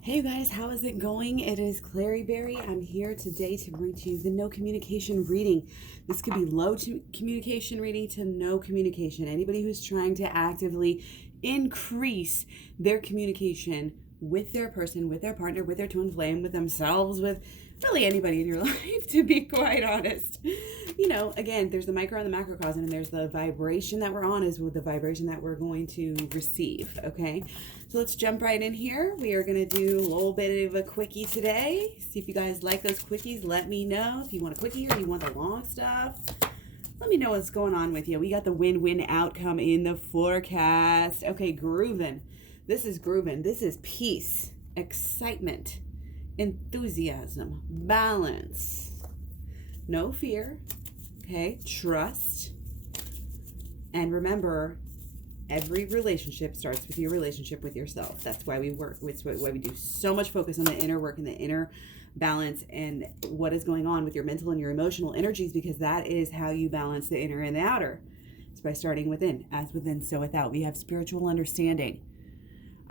Hey you guys, how is it going? It is KlaireeBerry. I'm here today to bring to you the no communication reading. This could be low communication reading to no communication. Anybody who's trying to actively increase their communication with their person, with their partner, with their twin flame, with themselves, with really anybody in your life, to be quite honest. Again, there's the micro and the macrocosm, and there's the vibration that we're on is with the vibration that we're going to receive, okay? So let's jump right in here. We are going to do a little bit of a quickie today. See if you guys like those quickies. Let me know if you want a quickie or you want the long stuff. Let me know what's going on with you. We got the win-win outcome in the forecast. Okay, grooving. This is grooving. This is peace, excitement, enthusiasm, balance, no fear, okay, trust. And remember, every relationship starts with your relationship with yourself. That's why we work. It's why we do so much focus on the inner work and the inner balance and what is going on with your mental and your emotional energies, because that is how you balance the inner and the outer. It's by starting within. As within, so without. We have spiritual understanding.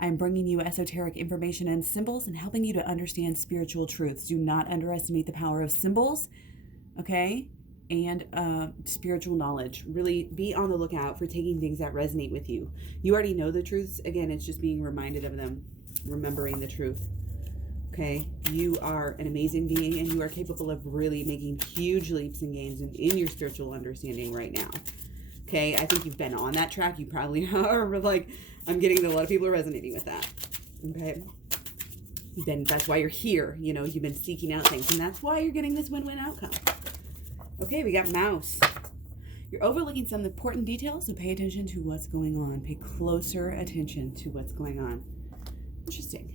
I'm bringing you esoteric information and symbols and helping you to understand spiritual truths. Do not underestimate the power of symbols, okay? And spiritual knowledge. Really be on the lookout for taking things that resonate with you. You already know the truths. Again, it's just being reminded of them, remembering the truth. Okay, you are an amazing being and you are capable of really making huge leaps and gains in your spiritual understanding right now. Okay, I think you've been on that track. You probably are. Like, I'm getting that a lot of people are resonating with that. Okay, that's why you're here. You've been seeking out things, and that's why you're getting this win-win outcome. Okay, we got mouse. You're overlooking some important details, so pay attention to what's going on. Pay closer attention to what's going on. Interesting.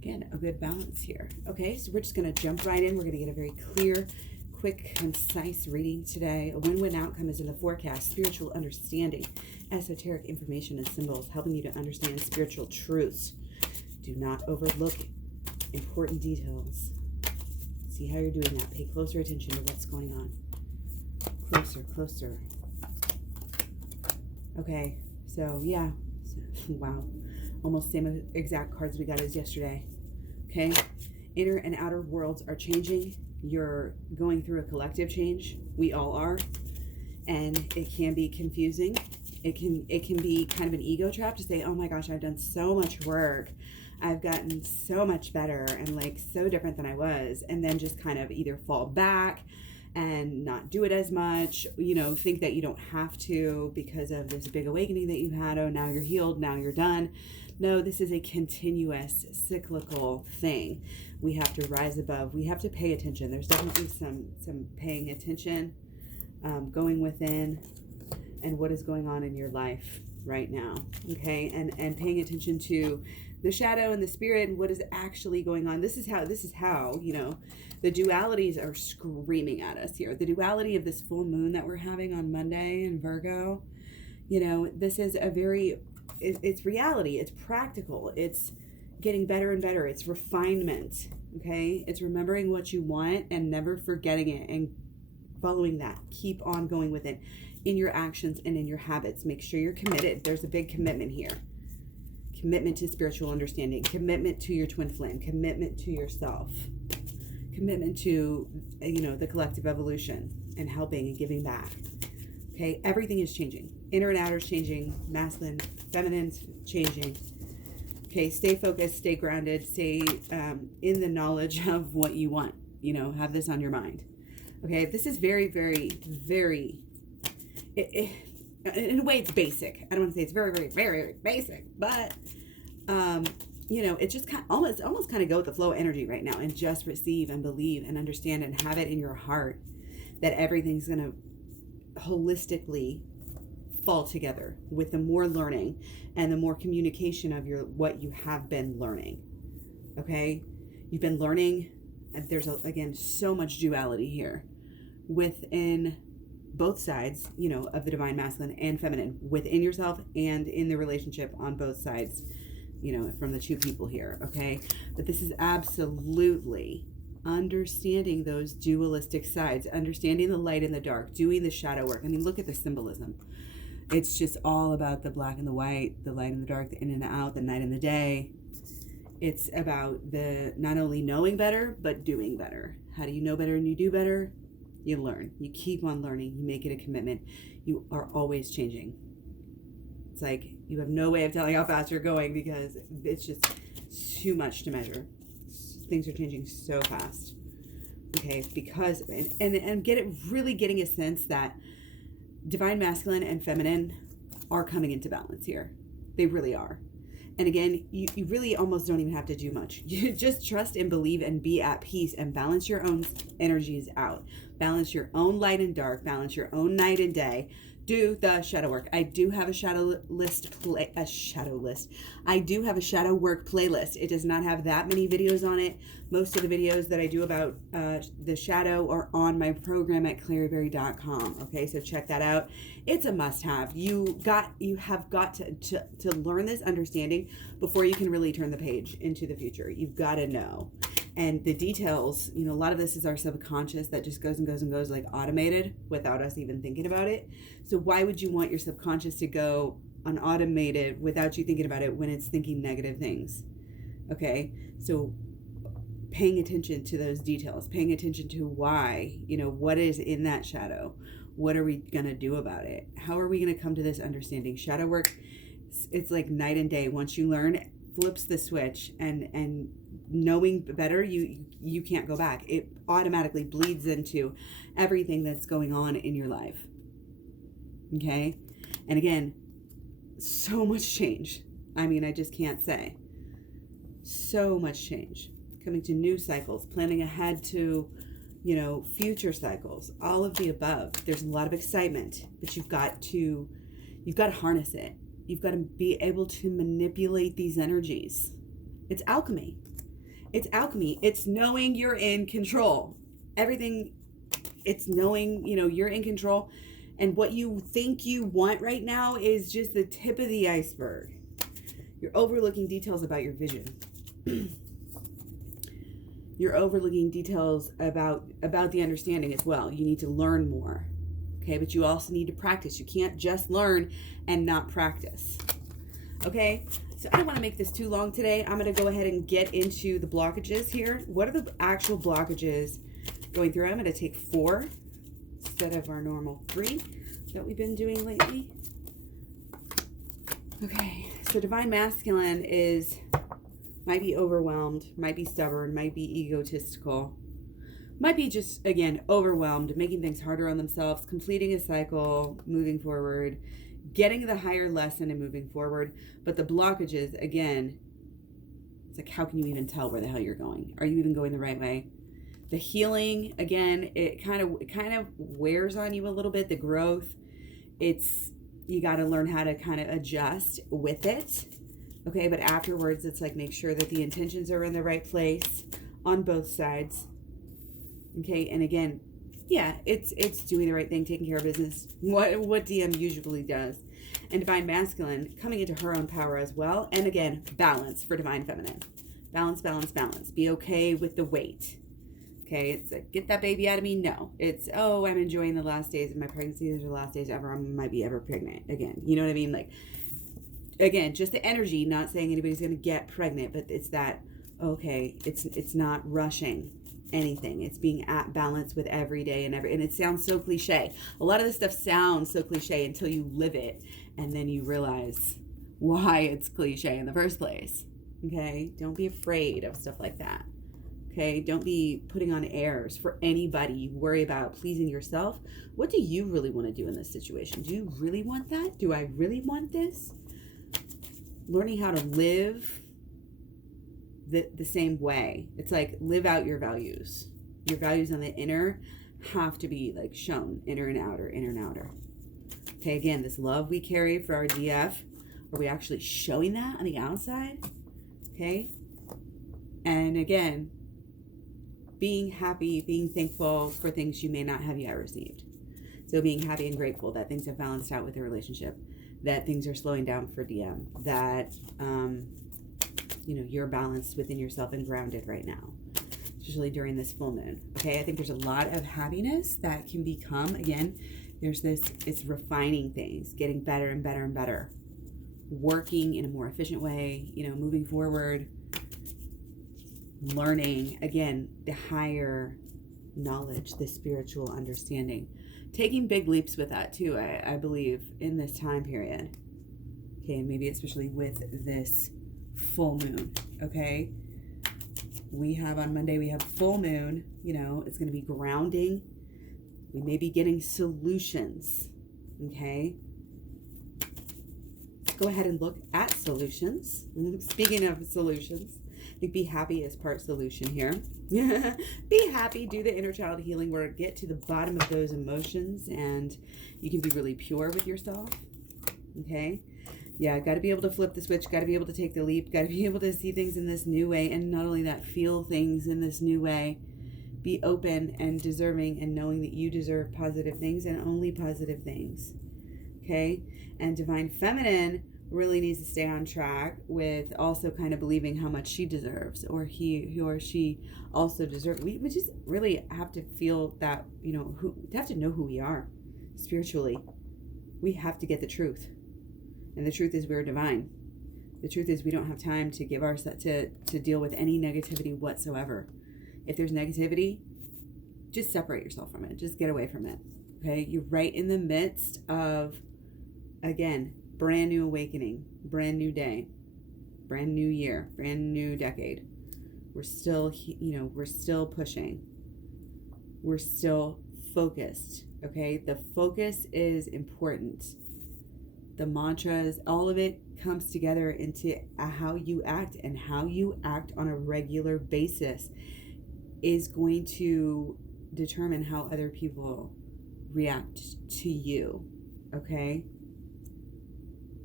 Again, a good balance here. Okay, so we're just going to jump right in. We're going to get a very clear, quick, concise reading today. A win-win outcome is in the forecast. Spiritual understanding, esoteric information and symbols, helping you to understand spiritual truths. Do not overlook important details. See how you're doing that. Pay closer attention to what's going on. Closer. Okay, so yeah. Wow. Almost same exact cards we got as yesterday. Okay, inner and outer worlds are changing. You're going through a collective change. We all are. And it can be confusing. It can be kind of an ego trap to say, oh my gosh, I've done so much work. I've gotten so much better and like so different than I was. And then just kind of either fall back and not do it as much, think that you don't have to because of this big awakening that you had. Oh, now you're healed. Now you're done. No, this is a continuous cyclical thing. We have to rise above. We have to pay attention. There's definitely some paying attention, going within, and what is going on in your life right now. Okay, and paying attention to the shadow and the spirit and what is actually going on. This is how the dualities are screaming at us here. The duality of this full moon that we're having on Monday in Virgo. This is it's reality. It's practical. It's getting better and better. It's refinement. Okay, it's remembering what you want and never forgetting it and following that. Keep on going with it in your actions and in your habits. Make sure you're committed. There's a big commitment here. Commitment to spiritual understanding, commitment to your twin flame, commitment to yourself, commitment to, the collective evolution and helping and giving back. Okay, everything is changing. Inner and outer is changing. Masculine, feminine's changing. Okay, stay focused, stay grounded, stay in the knowledge of what you want. Have this on your mind. Okay, this is very, very, very, in a way it's basic. I don't want to say it's very, very, very, very basic, but it's just almost kind of go with the flow of energy right now and just receive and believe and understand and have it in your heart that everything's going to holistically fall together with the more learning and the more communication of what you have been learning. Okay, you've been learning. There's again so much duality here within both sides, of the divine masculine and feminine, within yourself and in the relationship on both sides, from the two people here. Okay, but this is absolutely understanding those dualistic sides, understanding the light and the dark, doing the shadow work. I mean, look at the symbolism. It's just all about the black and the white, the light and the dark, the in and the out, the night and the day. It's about the not only knowing better, but doing better. How do you know better and you do better? You learn. You keep on learning. You make it a commitment. You are always changing. It's like you have no way of telling how fast you're going because it's just too much to measure. Things are changing so fast. Okay, because and getting a sense that divine masculine and feminine are coming into balance here. They really are. And again, you really almost don't even have to do much. You just trust and believe and be at peace and balance your own energies out. Balance your own light and dark. Balance your own night and day. Do the shadow work. I do have a shadow list. I do have a shadow work playlist. It does not have that many videos on it. Most of the videos that I do about the shadow are on my program at KlaireeBerry.com. Okay, so check that out. It's a must-have. You have got to learn this understanding before you can really turn the page into the future. You've got to know. And the details, a lot of this is our subconscious that just goes and goes and goes, like automated without us even thinking about it. So why would you want your subconscious to go unautomated without you thinking about it when it's thinking negative things? Okay, so paying attention to those details, paying attention to why, what is in that shadow? What are we going to do about it? How are we going to come to this understanding? Shadow work, it's like night and day. Once you learn, it flips the switch, and knowing better, you can't go back. It automatically bleeds into everything that's going on in your life. Okay? And again, so much change. I mean, I just can't say. So much change. Coming to new cycles, planning ahead to, future cycles, all of the above. There's a lot of excitement, but you've got to harness it. You've got to be able to manipulate these energies. It's alchemy. It's alchemy. It's knowing you're in control. Everything, it's knowing, you're in control. And what you think you want right now is just the tip of the iceberg. You're overlooking details about your vision. You're overlooking details about the understanding as well. You need to learn more. Okay, but you also need to practice. You can't just learn and not practice. Okay? So I don't want to make this too long today. I'm going to go ahead and get into the blockages here. What are the actual blockages going through? I'm going to take 4 instead of our normal 3 that we've been doing lately. Okay, so divine masculine might be overwhelmed, might be stubborn, might be egotistical, might be just, again, overwhelmed, making things harder on themselves, completing a cycle, moving forward, getting the higher lesson and moving forward. But the blockages, again, it's like, how can you even tell where the hell you're going? Are you even going the right way? The healing, again, it kind of wears on you a little bit. The growth, you got to learn how to kind of adjust with it. Okay, but afterwards, it's like, make sure that the intentions are in the right place on both sides. Okay, and again, yeah, it's doing the right thing, taking care of business, what DM usually does. And divine masculine coming into her own power as well. And again, balance for divine feminine. Balance, balance, balance. Be okay with the weight. Okay, it's like, get that baby out of me. No, it's, oh, I'm enjoying the last days of my pregnancy. These are the last days ever. I might be ever pregnant again. You know what I mean? Like, again, just the energy, not saying anybody's going to get pregnant, but it's that, okay, it's not rushing anything. It's being at balance with every day and it sounds so cliche. A lot of this stuff sounds so cliche until you live it, and then you realize why it's cliche in the first place. Okay, don't be afraid of stuff like that. Okay, don't be putting on airs for anybody. Worry about pleasing yourself. What do you really want to do in this situation? Do you really want that? Do I really want this? Learning how to live the same way. It's like, live out your values. Your values on the inner have to be like shown, inner and outer, inner and outer. Okay, again, this love we carry for our DF, are we actually showing that on the outside? Okay, and again, being happy, being thankful for things you may not have yet received. So being happy and grateful that things have balanced out with the relationship, that things are slowing down for DM, that you're balanced within yourself and grounded right now, especially during this full moon. Okay, I think there's a lot of happiness that can become, again, there's this, it's refining things, getting better and better and better, working in a more efficient way, moving forward, learning, again, the higher knowledge, the spiritual understanding. Taking big leaps with that too, I believe, in this time period. Okay, maybe especially with this full moon, okay? We have on Monday, we have full moon, it's going to be grounding. We may be getting solutions, okay? Let's go ahead and look at solutions. Speaking of solutions, I think be happy is part solution here. Be happy, do the inner child healing work, get to the bottom of those emotions, and you can be really pure with yourself, okay? Yeah, got to be able to flip the switch, got to be able to take the leap, got to be able to see things in this new way, and not only that, feel things in this new way. Be open and deserving and knowing that you deserve positive things and only positive things, okay? And Divine Feminine really needs to stay on track with also kind of believing how much she deserves, or he or she also deserves. We just really have to feel that, we have to know who we are spiritually. We have to get the truth. And the truth is we're divine. The truth is we don't have time to give ourselves to deal with any negativity whatsoever. If there's negativity, just separate yourself from it. Just get away from it. Okay? You're right in the midst of, again, brand new awakening, brand new day, brand new year, brand new decade. We're still, we're still pushing. We're still focused. Okay? The focus is important. The mantras, all of it comes together into how you act, and how you act on a regular basis is going to determine how other people react to you, okay?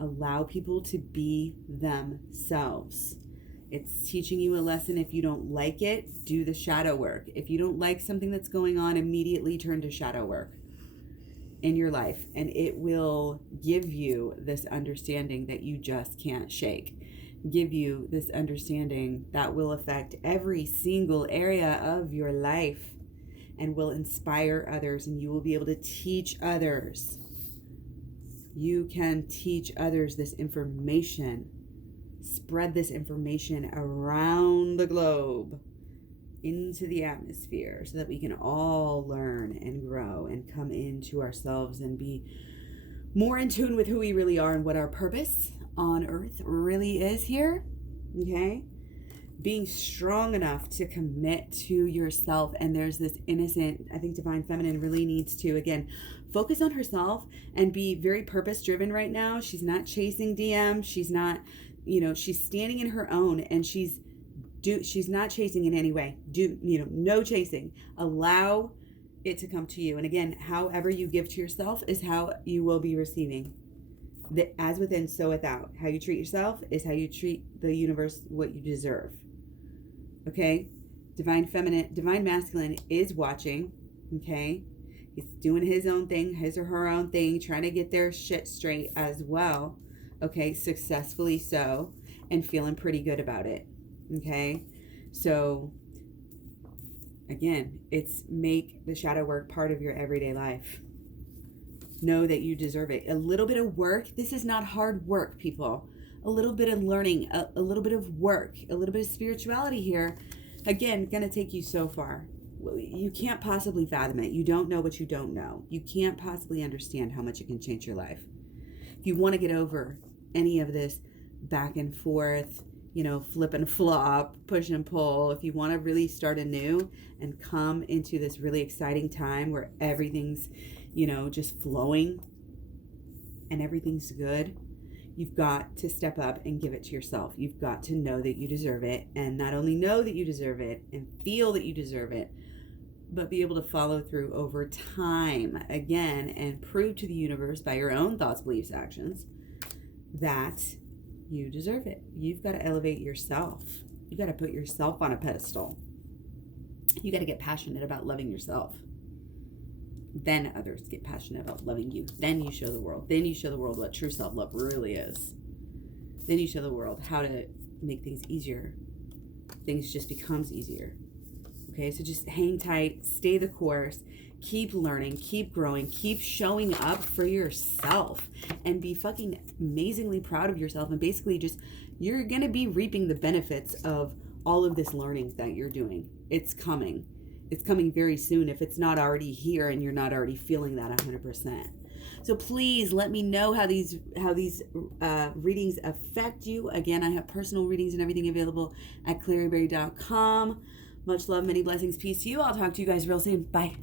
Allow people to be themselves. It's teaching you a lesson. If you don't like it, do the shadow work. If you don't like something that's going on, immediately turn to shadow work in your life, and it will give you this understanding that you just can't shake. Give you this understanding that will affect every single area of your life and will inspire others, and you will be able to teach others. You can teach others this information. Spread this information around the globe, into the atmosphere, so that we can all learn and grow and come into ourselves and be more in tune with who we really are and what our purpose on earth really is here, okay? Being strong enough to commit to yourself. And there's this innocent, I think Divine Feminine really needs to, again, focus on herself and be very purpose driven right now. She's not chasing DM. She's not, she's standing in her own, and she's not chasing in any way. No chasing. Allow it to come to you. And again, however you give to yourself is how you will be receiving. As within, so without. How you treat yourself is how you treat the universe, what you deserve. Okay? Divine Feminine, Divine Masculine is watching. Okay? He's doing his own thing, his or her own thing, trying to get their shit straight as well. Okay? Successfully so. And feeling pretty good about it. Okay? So, again, it's make the shadow work part of your everyday life. Know that you deserve it. A little bit of work. This is not hard work, people. A little bit of learning, a little bit of work, a little bit of spirituality here. Again, going to take you so far. You can't possibly fathom it. You don't know what you don't know. You can't possibly understand how much it can change your life. If you want to get over any of this back and forth, flip and flop, push and pull, if you want to really start anew and come into this really exciting time where everything's just flowing and everything's good, you've got to step up and give it to yourself. You've got to know that you deserve it, and not only know that you deserve it and feel that you deserve it, but be able to follow through over time again and prove to the universe by your own thoughts, beliefs, actions that you deserve it. You've got to elevate yourself. You got to put yourself on a pedestal. You got to get passionate about loving yourself. Then others get passionate about loving you. Then you show the world. Then you show the world what true self-love really is. Then you show the world how to make things easier. Things just becomes easier. Okay, so just hang tight, stay the course, keep learning, keep growing, keep showing up for yourself, and be fucking amazingly proud of yourself. And basically just, you're going to be reaping the benefits of all of this learning that you're doing. It's coming. It's coming very soon if it's not already here and you're not already feeling that 100%. So please let me know how these readings affect you. Again, I have personal readings and everything available at KlaireeBerry.com. Much love, many blessings, peace to you. I'll talk to you guys real soon. Bye.